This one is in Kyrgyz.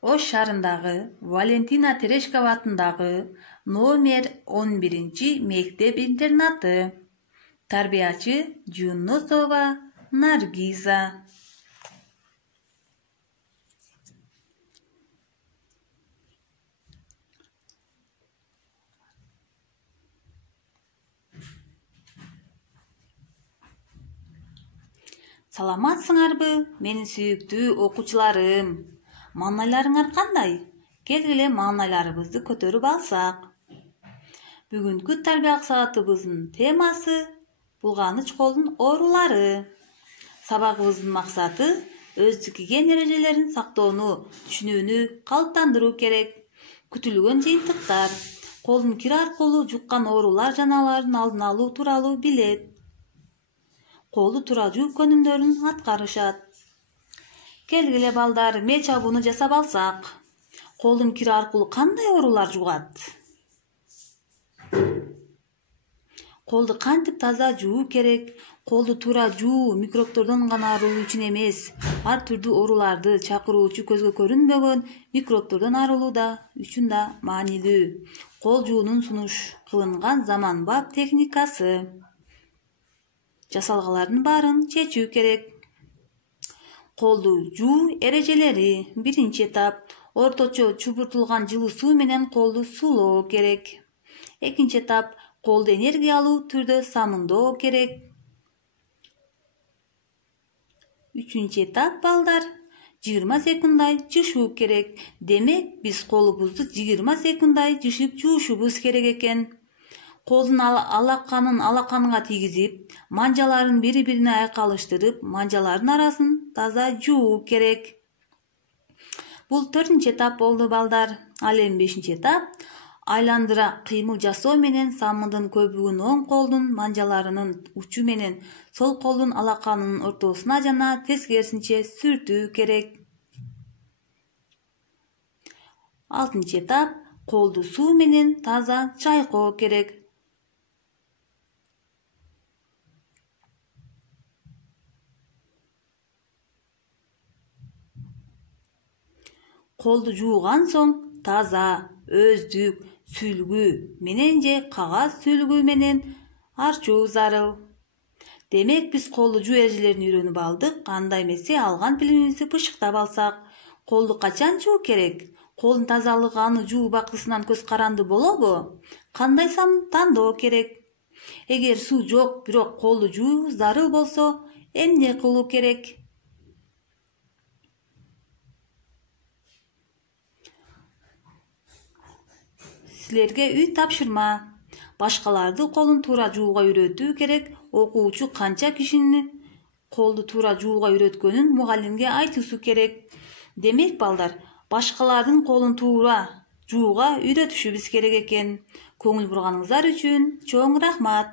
Ош шаарындагы Валентина Терешкова атындагы номер 11 мектеп-интернаты. Тарбиячы Жунусова Наргиза. Саламатсыңарбы, менин сүйүктүү окуучуларым? Маанайларыңар кандай? Келгиле маанайларыбызды көтөрүп алсак. Бүгүнкү тарбиялык саатыбыздын темасы булганыч колдун оорулары. Сабагыбыздын максаты өз гигиена эрежелерин сактоону, түшүнүүнү калыптандыруу керек. Күтүлгөн жыйынтыктар: колдун кир аркылуу жуккан оорулар жана алардын алдын алуу тууралуу билет. Колду туура жууп көнүмдөрүн аткарышат. Келгиле балдар, мээ чабууну жасап алсак. Колдун кири аркылуу кандай оорулар жугат? Колду кантип таза жуу керек? Колду туура жуу микробтордон гана арылуу үчүн эмес, ар түрдүү ооруларды чакыруучу көзгө көрүнбөгөн микробтордон арылуу үчүн да маанилүү. Кол жуунун сунуш кылынган заманбап техникасы. Жасалгалардын баарын чечүү керек. Колду жуу эрежелери. Биринчи этап: орточо чубуртулган жылуу суу менен колду суулоо керек. Экинчи этап: колду энергиялуу түрдө самындоо керек. Үчүнчү этап балдар: 20 секунддай жышуу керек. Демек, биз колубузду 20 секунддай жышып жуушубуз керек экен. Колдун алаканга тийгизип, манжаларын бири-бирине айкалыштырып, манжалардын арасын таза жуу керек. Бул 4-нчи этап болду балдар. Ал эми 5-нчи этап: айландыра кыймыл жасоо менен самындын көбүгүн оң колдун манжаларынын учу менен сол колдун алаканынын ортосуна жана тескерисинче сүртүү керек. 6-нчы этап: колду суу менен таза чайкоо керек. Колду жууган соң таза, өздүк сүлгү менен же кагаз сүлгү менен арчуу зарыл. Демек, биз колду жуу эрежелерин үйрөнүп алдык. Анда эмесе алган билимибизди бышыктап алсак. Колду качан жуу керек? Колдун тазалыгы аны жуу убактысынан көз каранды болобу? Кандай самын тандоо керек? Эгер суу жок, бирок колду жуу зарыл болсо, эмне кылуу керек? Силерге үй тапшырма. Башкаларды колун туура жууга үйрөтүү керек. Окуучу канча кишини колду туура жууга үйрөткөнүн мугалимге айтуусу керек. Демек балдар, башкалардын колун туура жууга үйрөтүшүбүз керек экен. Көңүл бурганыңыздар үчүн чоң рахмат.